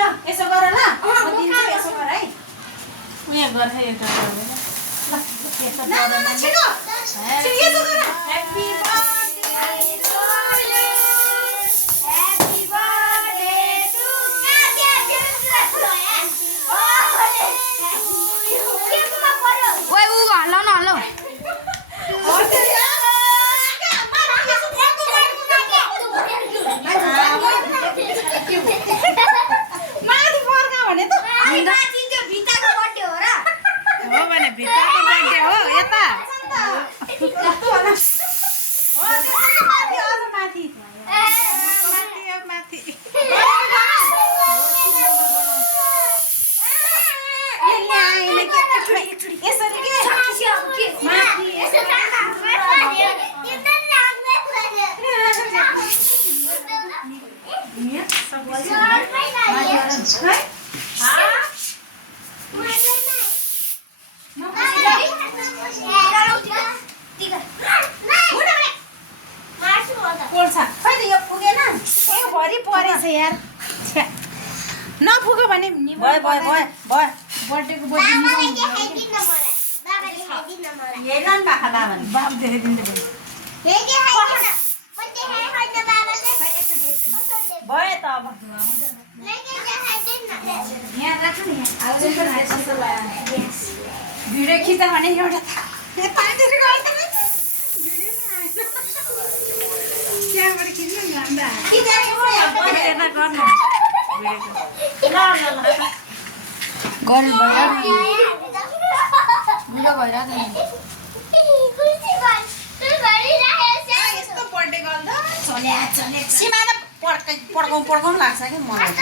ल यसो गर ल म दिन्छु यसो गर है उयो गर है एउटा गर ल यसो गर न छिटो यसो गर happy birthday to you happy birthday to ओए उ हल्लाउ न हल्लाउ माथि फर्का भने त हो भने भित्रको बर्थडे हो यता माथि माथि यसरी के माथि पोल्छ खै त यो पुगेन ए भरि परेछ यार छ्या नपुग्यो भने भयो भयो भयो भयो बर्थडेको बर्थडे हेर्न बाखा बाबाले बाप देखाइदिँदै भयो भयो त अब यहाँ राख्नु नि भिडियो खिच्दा भने एउटा यतातिर गयो त्यहाँबाट खिच्नु नि अन्त यता गर्नु गर्नु भयो बुढो भइरहेको यस्तो बर्थडे गर्दा सिमाना पड्काउँ लाग्छ कि मलाई